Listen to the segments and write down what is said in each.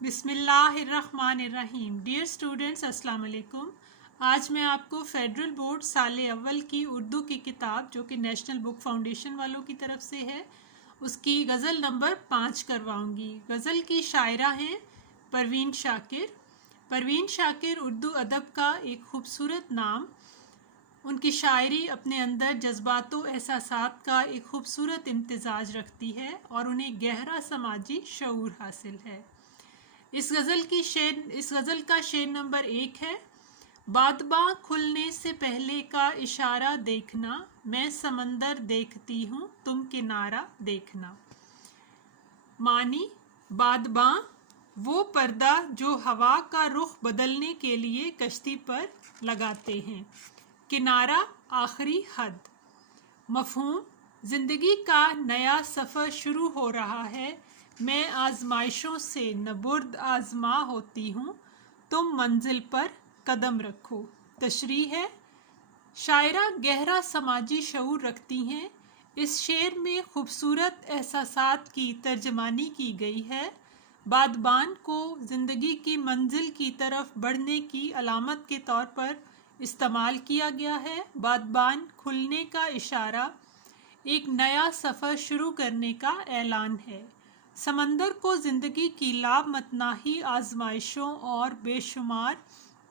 बिस्मिल्लाहिर्रहमानिर्रहीम। Dear students, अस्सलाम वालेकुम। आज मैं आपको फेडरल बोर्ड साल अव्वल की उर्दू की किताब जो कि नेशनल बुक फाउंडेशन वालों की तरफ से है, उसकी गज़ल नंबर 5 करवाऊंगी। गज़ल की शायरा हैं परवीन शाकिर। परवीन शाकिर उर्दू अदब का एक खूबसूरत नाम। उनकी शायरी अपने अंदर जज्बातों एहसासात का एक खूबसूरत इम्तिजाज रखती है और उन्हें गहरा समाजी शऊर हासिल है। इस गज़ल का शेर नंबर 1 है। बादबां खुलने से पहले का इशारा देखना, मैं समंदर देखती हूँ तुम किनारा देखना। मानी, बादबां वो पर्दा जो हवा का रुख बदलने के लिए कश्ती पर लगाते हैं, किनारा आखिरी हद। मफ़हूम, ज़िंदगी का नया सफ़र शुरू हो रहा है, मैं आजमाइशों से न बुर्द आजमा होती हूँ, तुम मंजिल पर कदम रखो। तशरीह है, शायरा गहरा समाजी शऊर रखती हैं। इस शेर में खूबसूरत एहसासात की तर्जमानी की गई है। बादबान को ज़िंदगी की मंजिल की तरफ बढ़ने की अलामत के तौर पर इस्तेमाल किया गया है। बादबान खुलने का इशारा एक नया सफ़र शुरू करने का ऐलान है। समंदर को ज़िंदगी की लामतनाही आजमाइशों और बेशुमार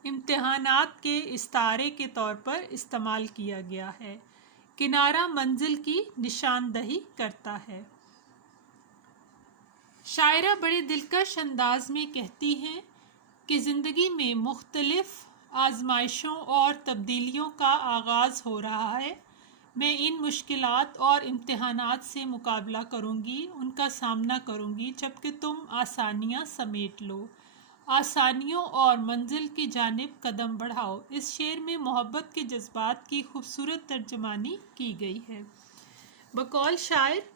इम्तिहानात के इस्तारे के तौर पर इस्तेमाल किया गया है। किनारा मंजिल की निशानदही करता है। शायरा बड़े दिलकश अंदाज में कहती हैं कि ज़िंदगी में मुख्तलिफ़ आजमाइशों और तब्दीलियों का आगाज़ हो रहा है। मैं इन मुश्किलात और इम्तिहानात से मुकाबला करूँगी, उनका सामना करूँगी, जबकि तुम आसानियाँ समेट लो। आसानियों और मंजिल की जानिब कदम बढ़ाओ। इस शेर में मोहब्बत के जज्बात की खूबसूरत तर्जमानी की गई है। बकौल शायर,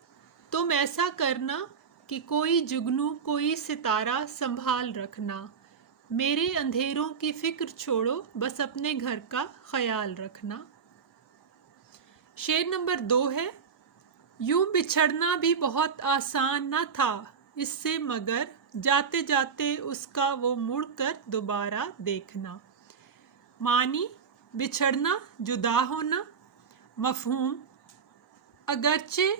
तुम ऐसा करना कि कोई जुगनू कोई सितारा संभाल रखना, मेरे अंधेरों की फिक्र छोड़ो, बस अपने घर का ख्याल रखना। शेर नंबर 2 है। यूं बिछड़ना भी बहुत आसान न था इससे, मगर जाते जाते उसका वो मुड़ कर दोबारा देखना। मानी, बिछड़ना जुदा होना। मफहूम, अगरचे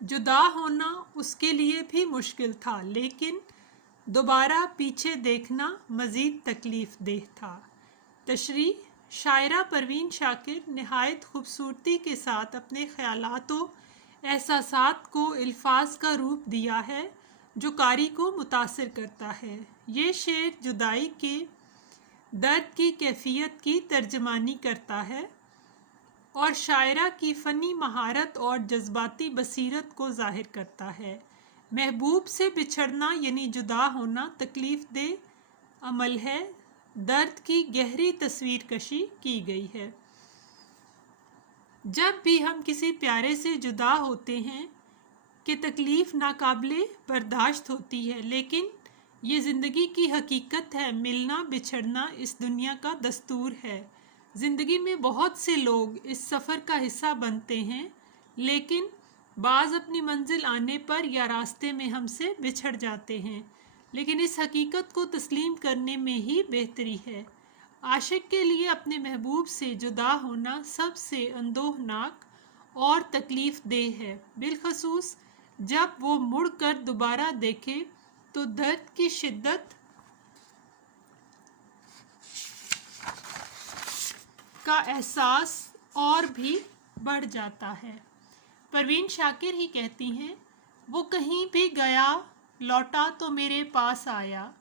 जुदा होना उसके लिए भी मुश्किल था, लेकिन दोबारा पीछे देखना मज़ीद तकलीफ़ देह था। तशरीह, शायरा परवीन शाकिर निहायत खूबसूरती के साथ अपने ख़यालातों एहसासात को अल्फाज का रूप दिया है जो कारी को मुतासिर करता है। ये शेर जुदाई के दर्द की कैफियत की तर्जमानी करता है और शायरा की फ़नी महारत और जज्बाती बसीरत को ज़ाहिर करता है। महबूब से बिछड़ना यानी जुदा होना तकलीफ़ देह अमल है। दर्द की गहरी तस्वीर कशी की गई है। जब भी हम किसी प्यारे से जुदा होते हैं कि तकलीफ़ नाकाबिले बर्दाश्त होती है, लेकिन ये ज़िंदगी की हकीकत है। मिलना बिछड़ना इस दुनिया का दस्तूर है। ज़िंदगी में बहुत से लोग इस सफ़र का हिस्सा बनते हैं, लेकिन बाज़ अपनी मंजिल आने पर या रास्ते में हमसे बिछड़ जाते हैं, लेकिन इस हकीकत को तस्लीम करने में ही बेहतरी है। आशिक के लिए अपने महबूब से जुदा होना सबसे अंदोहनाक और तकलीफ़ देह है, बिलखसूस जब वो मुड़ कर दोबारा देखे तो दर्द की शिद्दत का एहसास और भी बढ़ जाता है। परवीन शाकिर ही कहती हैं, वो कहीं भी गया लौटा तो मेरे पास आया,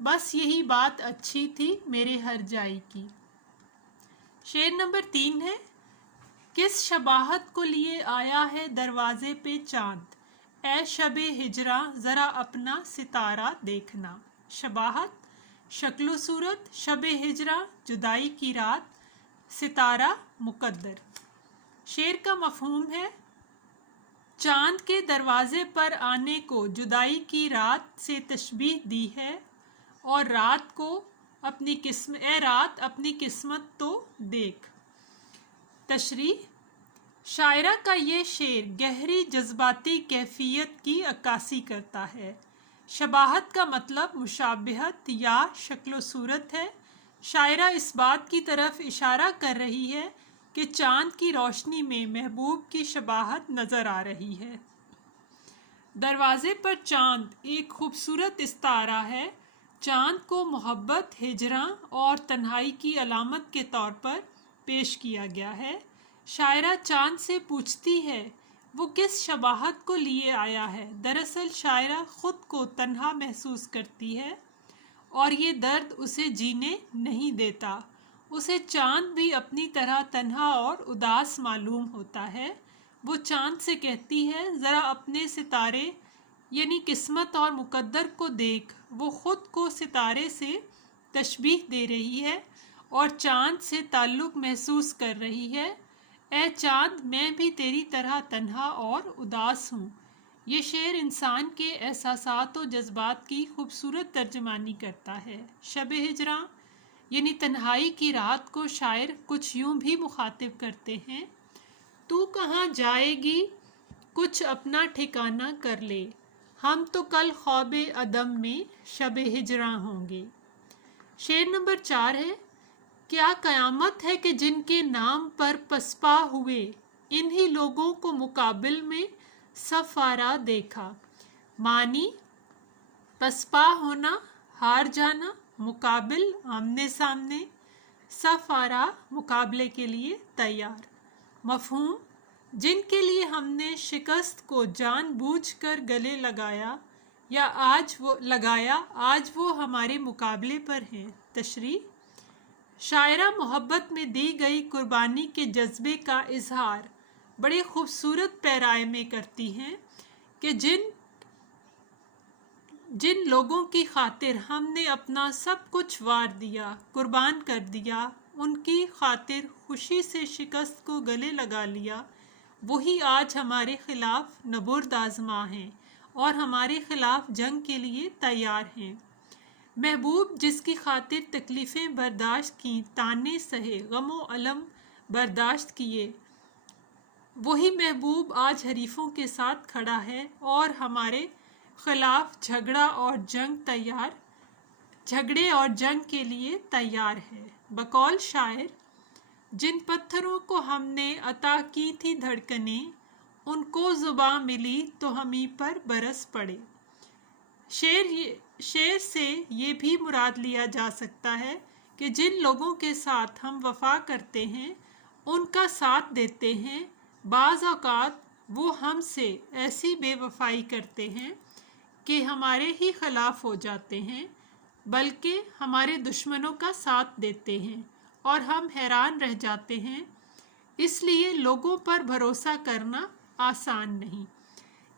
बस यही बात अच्छी थी मेरे हर जाई की। शेर नंबर 3 है। किस शबाहत को लिए आया है दरवाजे पे चांद, ए शबे हिजरा ज़रा अपना सितारा देखना। शबाहत शक्ल सूरत, शबे हिजरा जुदाई की रात, सितारा मुकद्दर। शेर का मफहूम है, चांद के दरवाजे पर आने को जुदाई की रात से तशबीह दी है और रात को रात अपनी किस्मत तो देख। तशरीह, शायरा का ये शेर गहरी जज्बाती कैफियत की अक्कासी करता है। शबाहत का मतलब मुशाबहत या शक्ल सूरत है। शायरा इस बात की तरफ इशारा कर रही है कि चाँद की रोशनी में महबूब की शबाहत नज़र आ रही है। दरवाज़े पर चाँद एक खूबसूरत इस्तारा है। चाँद को मोहब्बत, हिजरां और तन्हाई की अलामत के तौर पर पेश किया गया है। शायरा चाँद से पूछती है वो किस शबाहत को लिए आया है। दरअसल शायरा ख़ुद को तन्हा महसूस करती है और ये दर्द उसे जीने नहीं देता। उसे चाँद भी अपनी तरह तन्हा और उदास मालूम होता है। वो चाँद से कहती है, ज़रा अपने सितारे यानी किस्मत और मुकद्दर को देख। वो ख़ुद को सितारे से तशबीह दे रही है और चाँद से ताल्लुक़ महसूस कर रही है। ए चाँद, मैं भी तेरी तरह तन्हा और उदास हूँ। ये शेर इंसान के एहसासात और जज्बात की खूबसूरत तर्जमानी करता है। शब हिजरां यानी तन्हाई की रात को शायर कुछ यूँ भी मुखातिब करते हैं, तू कहाँ जाएगी कुछ अपना ठिकाना कर ले, हम तो कल ख्वाबे अदम में शब हिजरां होंगे। शेर नंबर 4 है, क्या क़यामत है कि जिनके नाम पर पसपा हुए, इन्हीं लोगों को मुकाबिल में सफारा देखा। मानी पसपा होना, हार जाना, मुकाबिल आमने सामने, सफारा मुकाबले के लिए तैयार। मफहूम जिनके लिए हमने शिकस्त को जानबूझकर गले लगाया या आज वो हमारे मुकाबले पर हैं। तशरीह शायरा मोहब्बत में दी गई कुर्बानी के जज्बे का इजहार बड़े खूबसूरत पैराए में करती हैं कि जिन लोगों की खातिर हमने अपना सब कुछ वार दिया, कुर्बान कर दिया, उनकी खातिर खुशी से शिकस्त को गले लगा लिया, वही आज हमारे ख़िलाफ़ नबुर्द आज़मा हैं और हमारे ख़िलाफ़ जंग के लिए तैयार हैं। महबूब जिसकी खातिर तकलीफ़ें बर्दाश्त की, ताने सहे, गमो अलम बर्दाश्त किए, वही महबूब आज हरीफों के साथ खड़ा है और हमारे ख़िलाफ़ झगड़े और जंग के लिए तैयार है। बकौल शायर, जिन पत्थरों को हमने अता की थी धड़कनें, उनको ज़ुबां मिली तो हमी पर बरस पड़े। शेर से ये भी मुराद लिया जा सकता है कि जिन लोगों के साथ हम वफ़ा करते हैं, उनका साथ देते हैं, बाज़ औक़ात वो हमसे ऐसी बेवफ़ाई करते हैं कि हमारे ही ख़िलाफ़ हो जाते हैं, बल्कि हमारे दुश्मनों का साथ देते हैं और हम हैरान रह जाते हैं। इसलिए लोगों पर भरोसा करना आसान नहीं।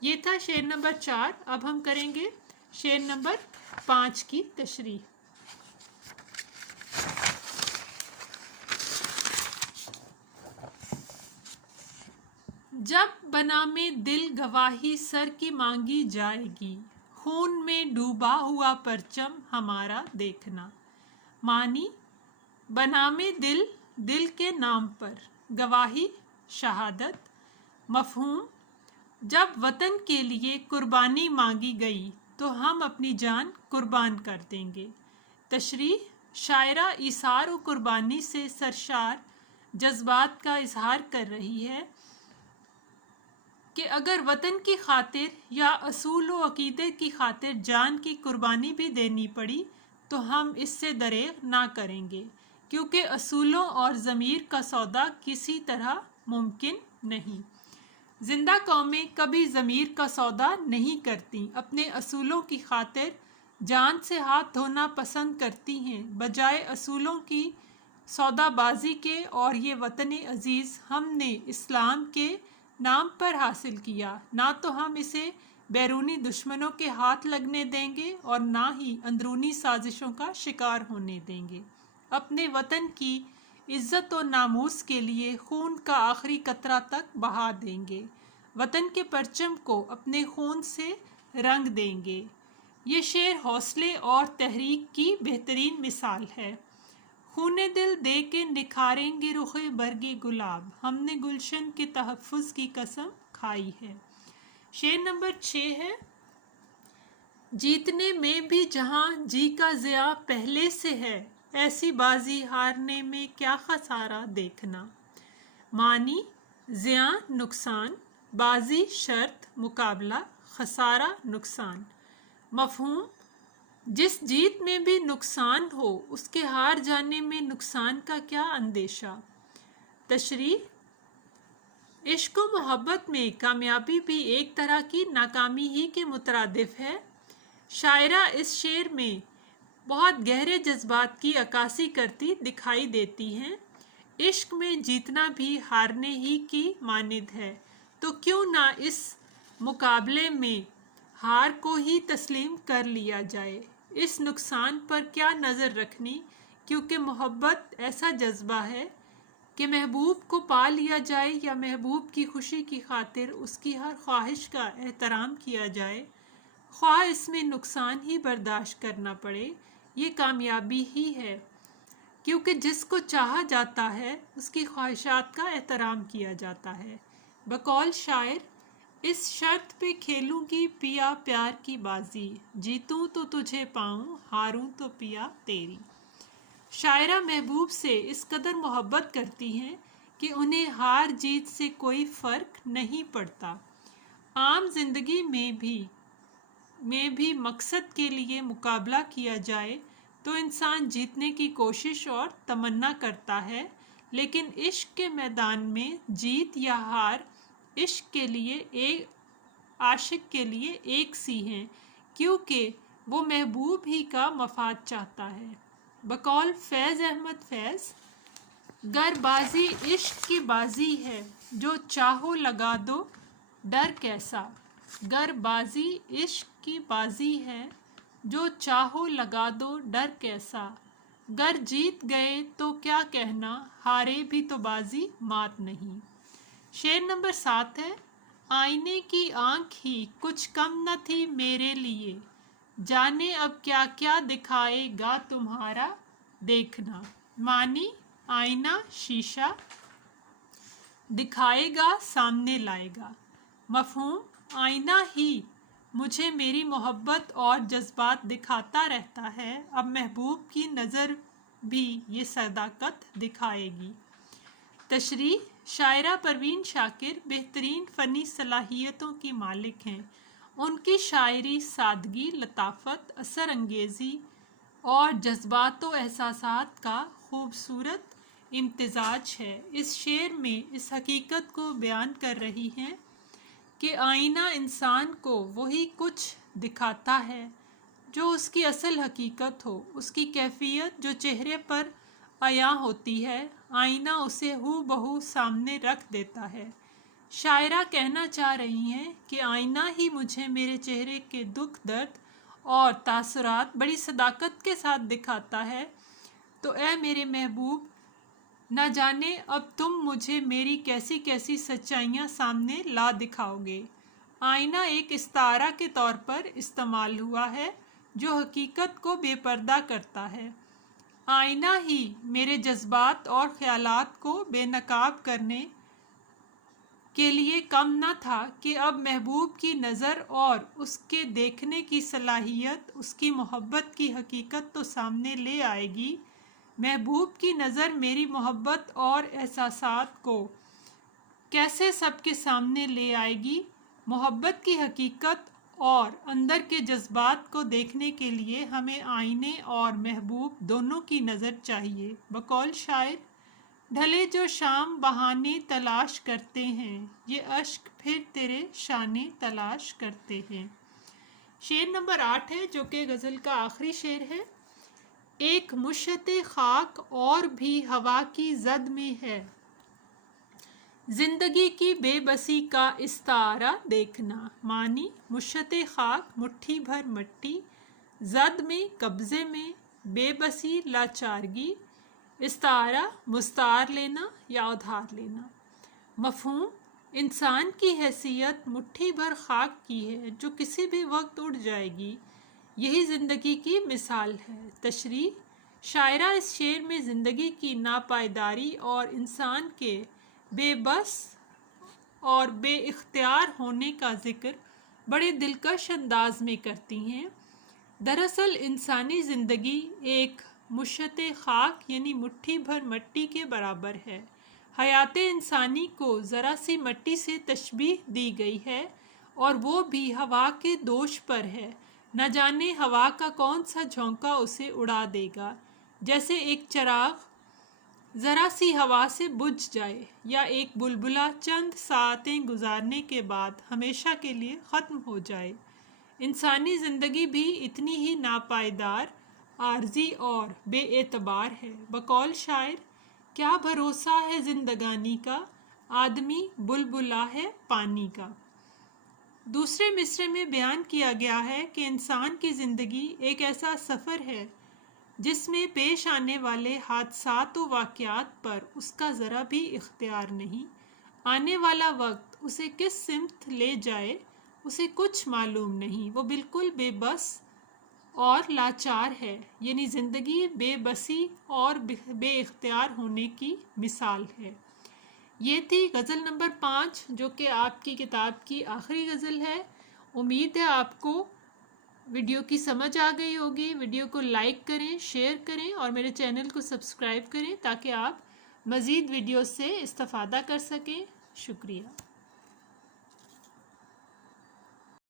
ये था शेर नंबर 4। अब हम करेंगे शेर नंबर 5 की तशरीह। जब बना में दिल गवाही सर की मांगी जाएगी, खून में डूबा हुआ परचम हमारा देखना। मानी बना में दिल के नाम पर, गवाही शहादत। मफहूम जब वतन के लिए कुर्बानी मांगी गई तो हम अपनी जान कुर्बान कर देंगे। तशरीह शायरा इसार और कुर्बानी से सरशार जज्बात का इजहार कर रही है कि अगर वतन की खातिर या असूल व अकीदे की खातिर जान की कुर्बानी भी देनी पड़ी तो हम इससे दरेग ना करेंगे, क्योंकि असूलों और ज़मीर का सौदा किसी तरह मुमकिन नहीं। ज़िंदा कौमें कभी ज़मीर का सौदा नहीं करती, अपने असूलों की खातिर जान से हाथ धोना पसंद करती हैं बजाय असूलों की सौदाबाजी के। और ये वतन अज़ीज़ हमने इस्लाम के नाम पर हासिल किया, ना तो हम इसे बैरूनी दुश्मनों के हाथ लगने देंगे और ना ही अंदरूनी साजिशों का शिकार होने देंगे। अपने वतन की इज़्ज़त और नामूस के लिए खून का आखिरी कतरा तक बहा देंगे, वतन के परचम को अपने खून से रंग देंगे। ये शेर हौसले और तहरीक की बेहतरीन मिसाल है। खूने दिल दे के निखारेंगे रुखे बरगे गुलाब, हमने गुलशन के तहफ़्फ़ुज़ की कसम खाई है। शेर नंबर 6 है, जीतने में भी जहां जी का ज़िया पहले से है, ऐसी बाजी हारने में क्या खसारा देखना। मानी ज़िया नुकसान, बाजी शर्त मुकाबला, खसारा नुकसान। मफहूम जिस जीत में भी नुकसान हो उसके हार जाने में नुकसान का क्या अंदेशा। तशरीह इश्क व मोहब्बत में कामयाबी भी एक तरह की नाकामी ही के मुतरादिफ है। शायरा इस शेर में बहुत गहरे जज्बात की अक्कासी करती दिखाई देती हैं। इश्क में जीतना भी हारने ही की मानिद है, तो क्यों ना इस मुकाबले में हार को ही तस्लीम कर लिया जाए। इस नुकसान पर क्या नज़र रखनी, क्योंकि मोहब्बत ऐसा जज्बा है कि महबूब को पा लिया जाए या महबूब की खुशी की खातिर उसकी हर ख्वाहिश का एहतराम किया जाए, ख्वाह इसमें नुकसान ही बर्दाश्त करना पड़े, ये कामयाबी ही है। क्योंकि जिसको चाहा जाता है उसकी ख्वाहिशात का एहतराम किया जाता है। बकौल शायर इस शर्त पे खेलूंगी पिया प्यार की बाजी, जीतूं तो तुझे पाऊं, हारूं तो पिया तेरी। शायरा महबूब से इस कदर मोहब्बत करती हैं कि उन्हें हार जीत से कोई फ़र्क नहीं पड़ता। आम जिंदगी में भी मकसद के लिए मुकाबला किया जाए तो इंसान जीतने की कोशिश और तमन्ना करता है, लेकिन इश्क के मैदान में जीत या हार इश्क के लिए आशिक के लिए एक सी हैं, क्योंकि वो महबूब ही का मफाद चाहता है। बकौल फैज़ अहमद फैज़ गर बाजी इश्क की बाजी है, जो चाहो लगा दो डर कैसा। गर बाजी इश्क की बाजी है, जो चाहो लगा दो डर कैसा। गर जीत गए तो क्या कहना, हारे भी तो बाजी मात नहीं। शेर नंबर 7 है। आईने की आँख ही कुछ कम न थी मेरे लिए, जाने अब क्या क्या दिखाएगा तुम्हारा देखना। मानी आईना शीशा दिखाएगा, सामने लाएगा। मफहूम आईना ही मुझे मेरी मोहब्बत और जज्बात दिखाता रहता है, अब महबूब की नज़र भी ये सदाकत दिखाएगी। तशरीह शायरा परवीन शाकिर बेहतरीन फ़नी सलाहियतों की मालिक हैं। उनकी शायरी सादगी, लताफत, असर अंगेज़ी और जज्बात व एहसासात का खूबसूरत इम्तिजाज है। इस शेर में इस हकीकत को बयान कर रही हैं कि आईना इंसान को वही कुछ दिखाता है जो उसकी असल हकीकत हो। उसकी कैफियत जो चेहरे पर अयां होती है, आईना उसे हूबहू सामने रख देता है। शायरा कहना चाह रही हैं कि आईना ही मुझे मेरे चेहरे के दुख, दर्द और तासुरात बड़ी सदाकत के साथ दिखाता है। तो ए मेरे महबूब, न जाने अब तुम मुझे मेरी कैसी कैसी सच्चाइयाँ सामने ला दिखाओगे। आईना एक इस्तारा के तौर पर इस्तेमाल हुआ है जो हकीकत को बेपर्दा करता है। आईना ही मेरे जज्बात और ख्यालात को बेनकाब करने के लिए कम न था कि अब महबूब की नज़र और उसके देखने की सलाहियत उसकी मोहब्बत की हकीकत तो सामने ले आएगी। महबूब की नज़र मेरी मोहब्बत और एहसासात को कैसे सबके सामने ले आएगी। मोहब्बत की हकीकत और अंदर के जज्बात को देखने के लिए हमें आईने और महबूब दोनों की नज़र चाहिए। बकौल शायर ढले जो शाम बहाने तलाश करते हैं, ये अश्क फिर तेरे शाने तलाश करते हैं। शेर नंबर 8 है जो कि गज़ल का आखिरी शेर है। एक मुश्तते खाक और भी हवा की जद में है, जिंदगी की बेबसी का इस्तारा देखना। मानी मुश्तते खाक मुट्ठी भर मट्टी, जद में कब्ज़े में, बेबसी लाचारगी, इस्तारा मुस्तार लेना या उधार लेना। मफहूम इंसान की हैसियत मुट्ठी भर खाक की है जो किसी भी वक्त उड़ जाएगी, यही ज़िंदगी की मिसाल है। तशरीह शायरा इस शेर में ज़िंदगी की नापायदारी और इंसान के बेबस और बेइख्तियार होने का ज़िक्र बड़े दिलकश अंदाज में करती हैं। दरअसल इंसानी ज़िंदगी एक मुश्त खाक यानी मुट्ठी भर मट्टी के बराबर है। हयात इंसानी को ज़रा सी मट्टी से तशबीह दी गई है और वो भी हवा के दोष पर है। न जाने हवा का कौन सा झोंका उसे उड़ा देगा। जैसे एक चिराग ज़रा सी हवा से बुझ जाए या एक बुलबुला चंद साअतें गुजारने के बाद हमेशा के लिए ख़त्म हो जाए। इंसानी ज़िंदगी भी इतनी ही नापायदार, आर्जी और बेएतबार है। बकौल शायर, क्या भरोसा है ज़िंदगानी का, आदमी बुलबुला है पानी का। दूसरे मिसरे में बयान किया गया है कि इंसान की ज़िंदगी एक ऐसा सफ़र है जिसमें पेश आने वाले हादसात व वाक़यात पर उसका ज़रा भी इख्तियार नहीं। आने वाला वक्त उसे किस सिमत ले जाए उसे कुछ मालूम नहीं। वो बिल्कुल बेबस और लाचार है। यानी ज़िंदगी बेबसी और बेइख्तियार होने की मिसाल है। ये थी गज़ल नंबर 5 जो कि आपकी किताब की आखिरी गज़ल है। उम्मीद है आपको वीडियो की समझ आ गई होगी। वीडियो को लाइक करें, शेयर करें और मेरे चैनल को सब्सक्राइब करें ताकि आप मज़ीद वीडियो से इस्तेफ़ादा कर सकें। शुक्रिया।